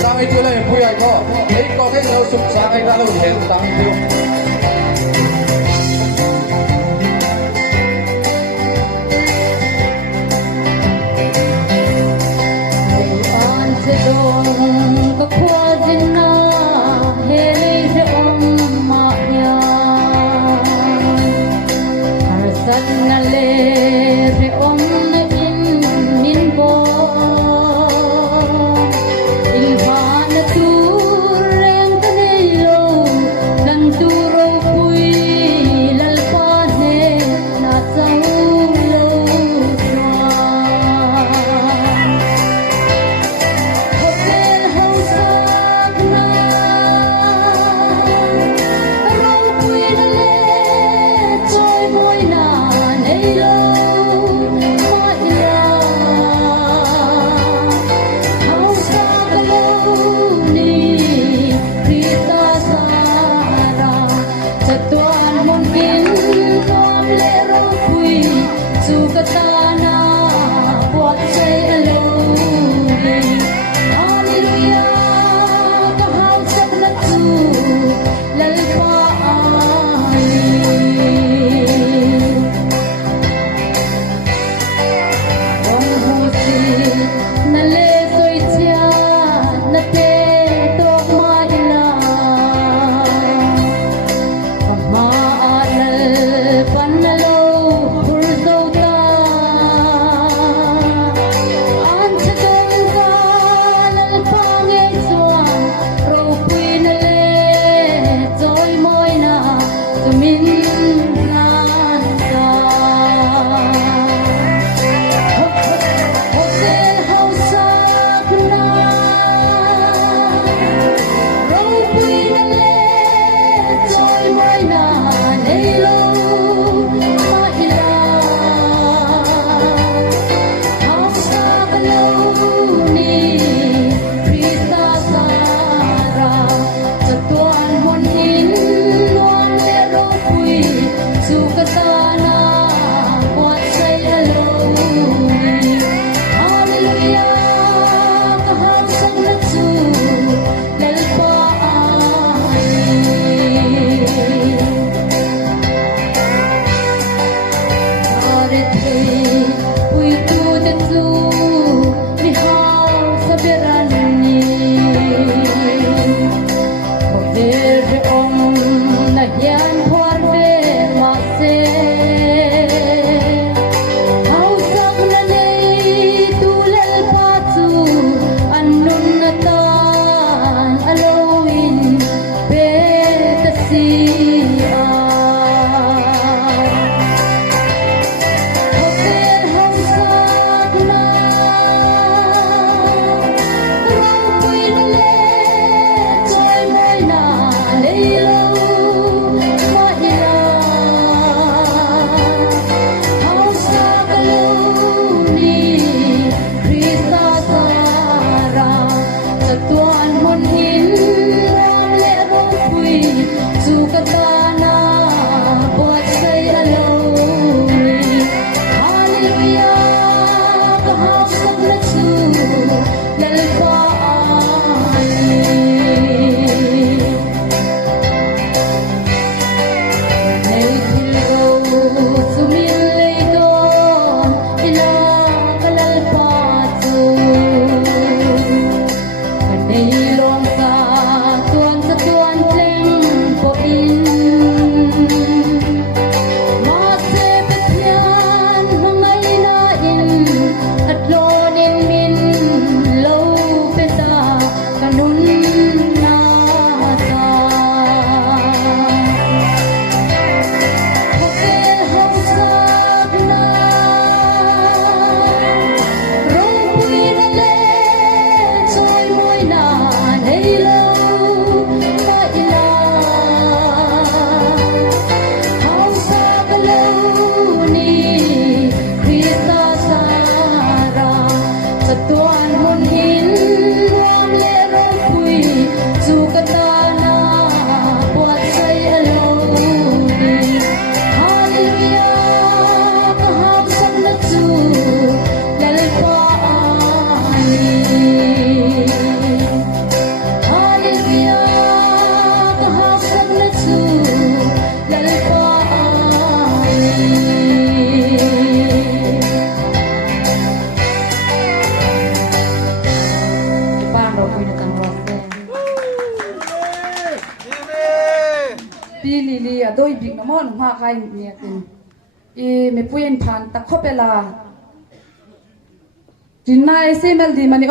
Sang ai tu lai pui ai ko ei ko cái lo suk sang ai ra lo hel tang tu Ilhan tu reng tanilo dan tu เราคุยกันว่าปีลีอะโดยบิ๊กน้ำมันมาใครเนี่ยกินไม่พูดผ่านตะคบเวลาจินนายเซมลดีมัน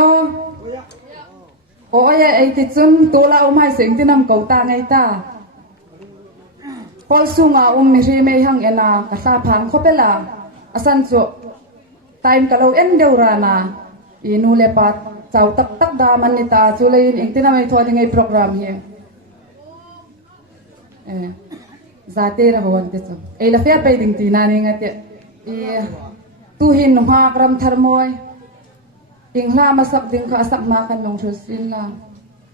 โอ้ยไอ้ติดซุนตัวละไม่เสียงที่นำเก่าตาไงตาพอสุงามีรีไม่หังเอ็นากระซาผ่านคบเวลาอาสันโจไทม์กะเราเอ็นเดียวรานานูเลปัดเจ้าตักดามันนิตาจุเลยอิงที่นำไอ้ทอดยังไงโปรแกรมเฮียZatera hawan teso. La fea pe ding tina ni ngate. Tuhin ha Ramtharmawi. Ing la masak ding ka asak makan nong thusin la.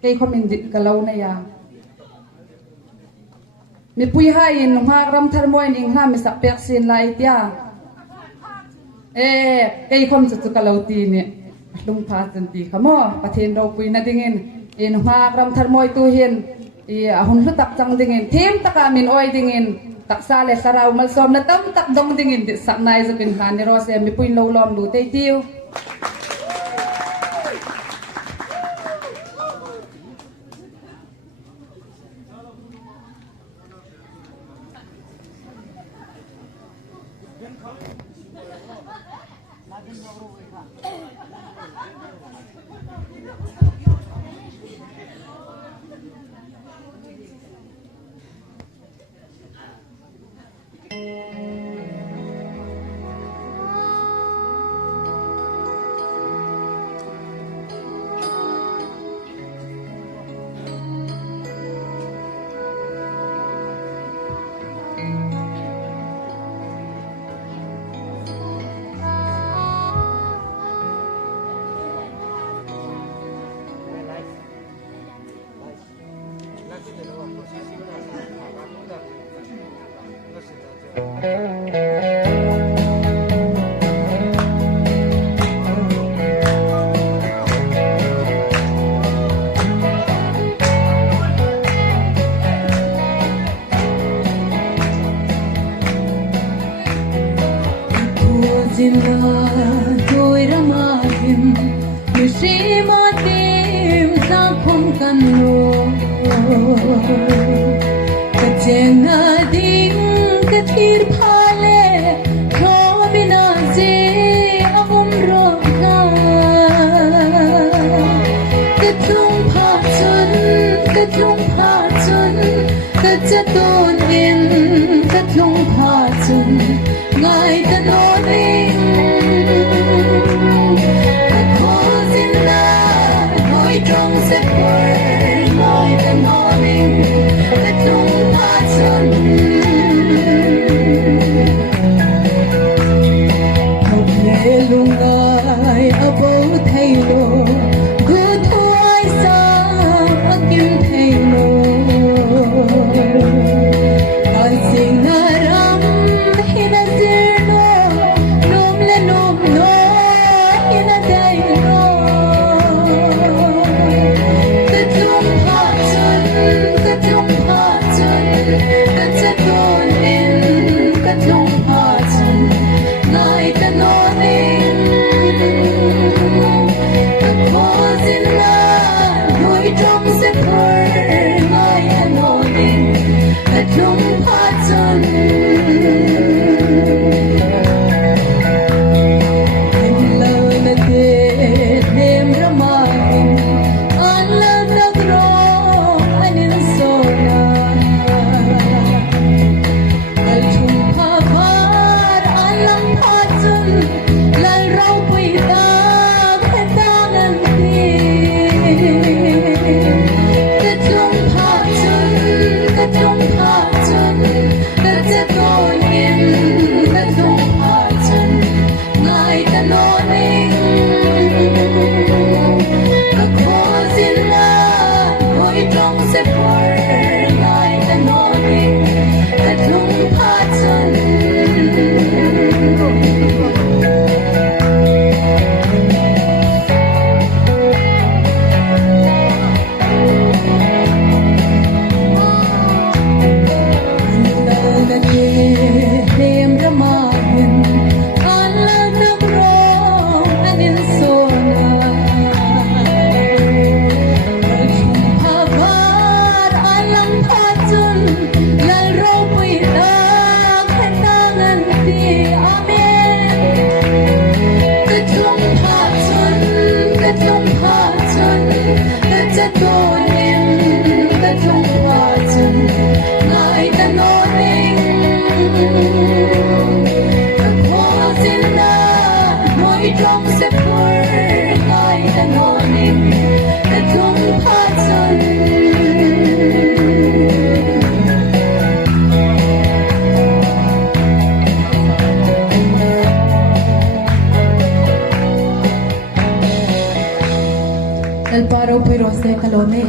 Kay khomin dit kalaw na ya. Mi pui hain ha Ramtharmawi ing ha misak pek sin la itia. Kay khom chu kalaw ti ni. Lung pha chan ti khamo pathen ro pui na dingin. In ha Ramtharmawi tuhin hun lu tak chang dingin thêm taka min oi dingin tak sale sarau mal som na tam tak dong dingin sak nai zo kin han ni ro se mi puin lo lom lu te tiu Good boy, some a gift. ni.